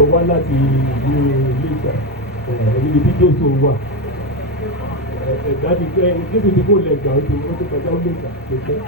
tó wá láti ìlú Iléṣà ibi tí Jésù wà dájú pé Jésù ti kó lẹ̀ gbà ó ti kọjá ó lè gbà tó tẹ́.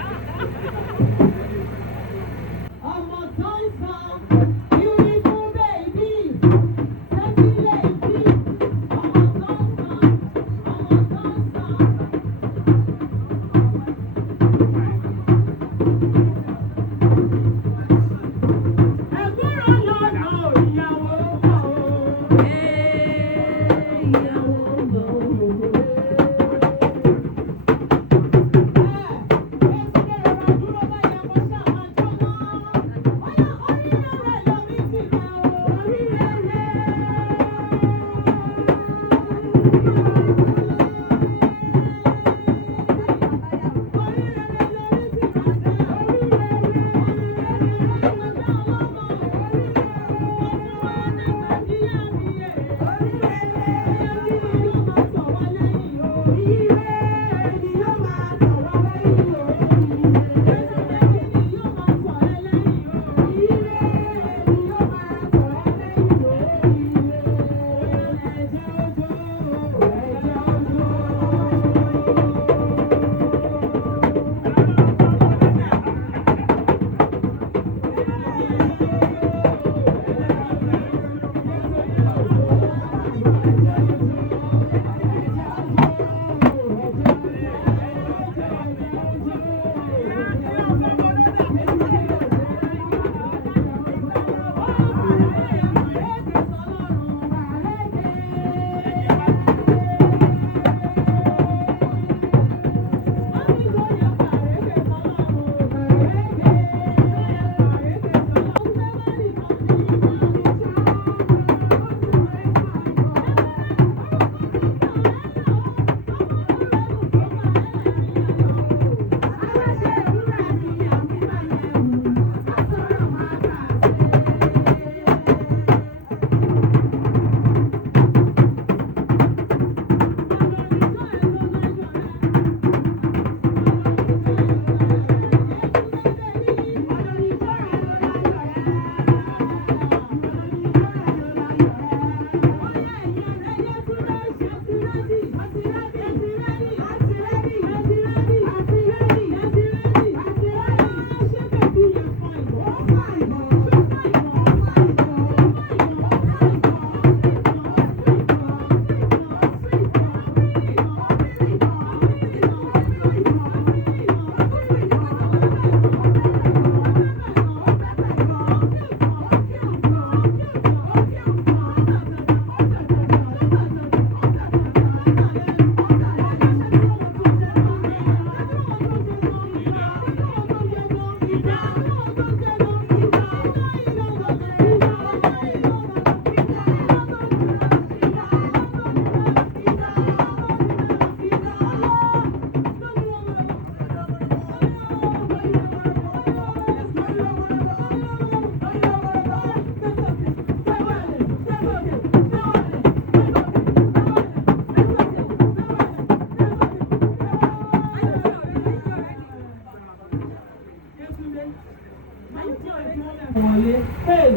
wọlé hey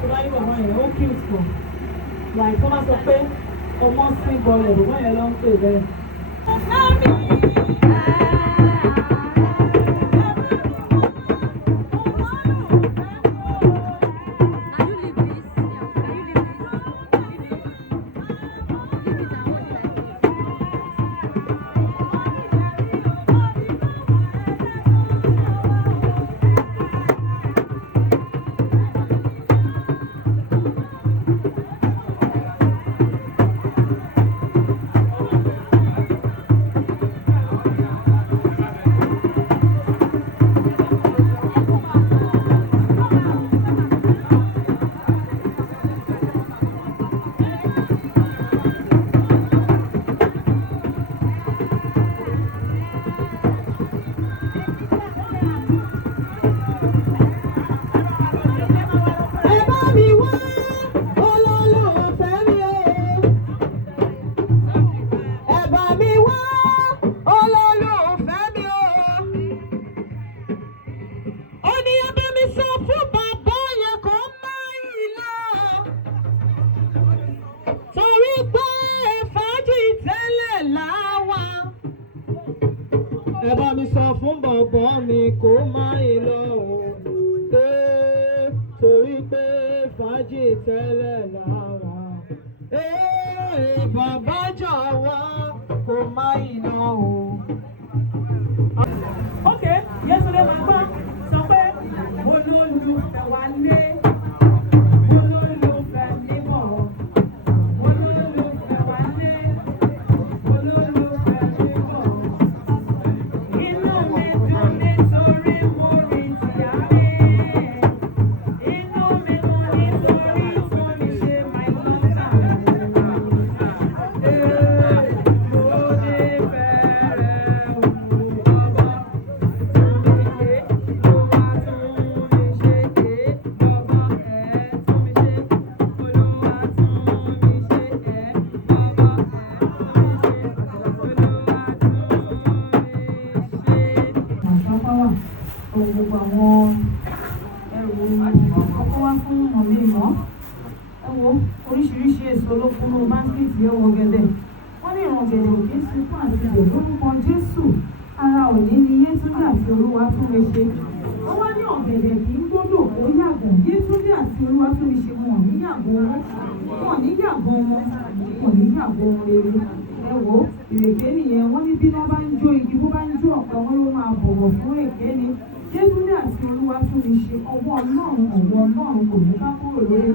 tó bá yí bàbá yẹn ó kí ìsọ̀ like tó bá sọ pé ọmọ sí gbọ́lẹ̀ bàbá yẹn ló ń pè bẹ́ẹ̀. Ẹ bá mi sọ fún bọ̀bọ̀ mi kó má lọ o pé torí pé fàájì tẹ́lẹ̀ láwa. Bàbá jọ̀wọ́ kó má lọ o. Ok, Yétúndé máa gbọ́ sọ pé olólùfẹ́ wa lé. sáńsìtì ẹ̀wọ̀n gẹ̀dẹ̀ wọ́n ní ìran gẹ̀dẹ̀ òkè sunkún àti ìbẹ̀ lórúkọ Jésù ara òní ni Yétúndé àti Olúwatúnmiṣe ó wá ní ọ̀gẹ̀dẹ̀ kì í gbọ́dọ̀ ó yàgàn Yétúndé àti Olúwatúnmiṣe wọn ní yàgàn wọn ní yàgàn ọmọ wọn ní yàgàn ohun rere ẹ wò ìrèké nìyẹn wọ́n ní bí wọ́n bá ń jó igi bó bá ń jó ọ̀pẹ wọn ló máa bọ̀wọ̀ fún èké ni Yétúndé àti Olúwatúnmiṣe ọwọ́ Ọlọ́run kò ní ká kúrò lórí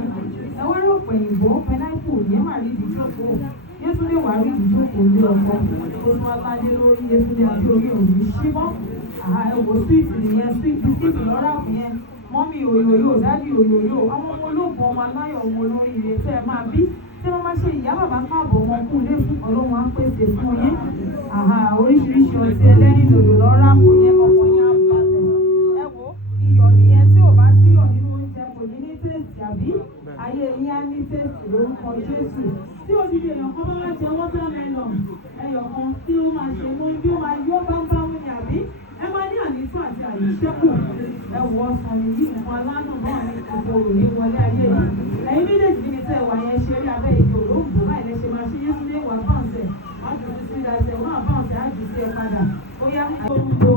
ẹ wá rò pé ìbò pẹnáìpù yẹn máa rí ìdíjókòó Yétúndé wà rí ìdíjókòó ní ọkọ tó tún aládé lórí Yétúndé àti orí òní símọ́ ẹ̀wò síìtì nìyẹn síìtì lọ́rà fún yẹn mọ́mí òyòyò dádì òyòyò àwọn ọmọ olóògùn ọmọ aláyọ̀ ọmọ olórí ilé tẹ́ ẹ máa bí tí wọ́n bá ṣe ìyá bàbá káàbọ̀ wọn kú ilé fún Ọlọ́run á pèsè fún yín oríṣiríṣi ọtí ẹlẹ́rìndòdò lọ́rà fún yẹn ọmọ yẹn á balẹ̀ ẹ wo iyọ̀ nìyẹn tí ò bá síyọ̀ nínú oúnjẹ kò ní ní tèèsì àbí ayé yín á ní tèèsì lórúkọ Jésù tí òdìdí èèyàn kan bá wá jẹ watermelon ẹyọ kan tí ó máa ṣe mú bí ó máa yọ bámbámú ni àbí ẹ máa ní àníkù àti àyíṣẹ́kù ẹ wọ ọsàn yìí nǹkan alánà náà ní gbogbo òròyìn wọlé ayé yìí ẹ̀yin méjèèjì ní tẹ́ wà yẹn ṣe rí abẹ́ ìjọ òróǹbó báyìí lẹ ṣe máa ṣe Yétúndé wà báǹsẹ̀ wà jù sí ìdáṣẹ̀ wà báǹsẹ̀ á jù sí ẹ padà ó yá àyọ̀ǹbó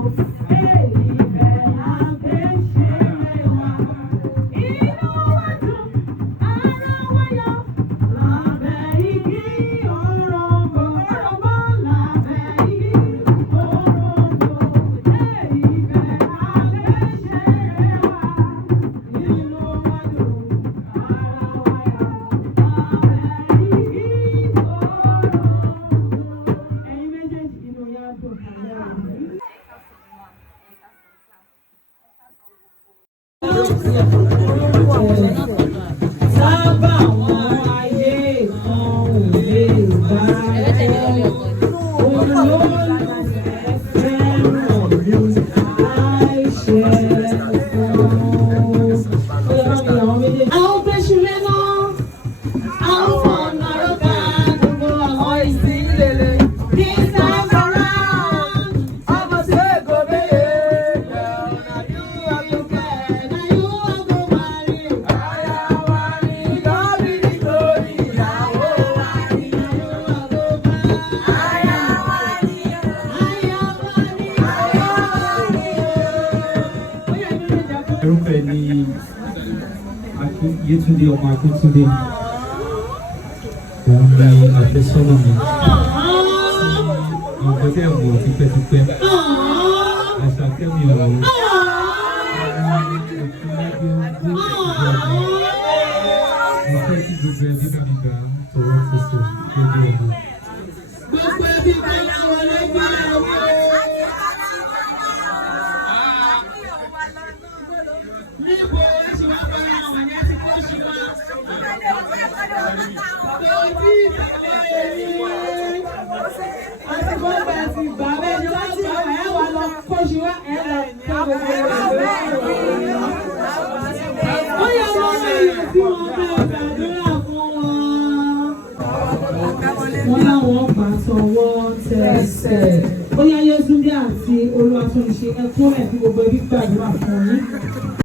èyí bẹ́ẹ̀ náà gbé ṣe mẹ́wàá inú wa dùn ara wa yọ lábẹ́ igi òróǹbó lábẹ́ igi òróǹbó èyí bẹ́ẹ̀ náà gbé ṣe mẹ́wàá inú wa dùn ara wa yọ lábẹ́ igi òróǹbó ẹ̀yin méjèèjì inú yá dùn kàlẹ́ ọ̀hún. Sábà wọn ayé kan ò lè bá olólùfẹ́ fẹ́ràn láìṣe àwọn fẹ́ṣulẹ̀ náà àwọn fọ̀nà rọ́gà gbogbo àwọn ìsìn lèlè kí n sábà rà ọmọ sí èkó bẹ́ẹ̀ orúkọ ẹ̀ ní Yétúndé ọmọ Akíntúndé òun ni àfẹ́sọ́nà mi ọ̀gbọ́n tẹ̀ wọ̀ tipẹ́tipẹ́ Àṣàkẹ́ mi ọ̀rọ̀ mo fẹ́ kí gbogbo ẹbí bá mi gbà tọwọ́ tẹsẹ̀ gbogbo ọmọ. Gbogbo ẹbí bá láwọn lẹ́gbẹ́ àwọn. Níbo ẹ ṣì máa bá àwọn yẹn tí kò ṣì máa. Òbí ìtàlẹ́ yìí. Àsìkò ọgbà ti gbà bẹ́ẹ̀ ni wọ́n gbà ẹ̀ wà lọ kó ṣì wá ẹ̀ lọ ká gbogbo ẹ̀ lọ. Ó yẹ wọ́n lẹ́yìn tí wọ́n bẹ́ẹ̀ gbàdúrà fún wọn. Wọ́n láwọn gbà tọwọ́ tẹsẹ̀. Ó yá Yétúndé àti Olúwatúnmiṣe ẹ kúnlẹ̀ kí gbogbo ẹbí gbàdúrà fún yín.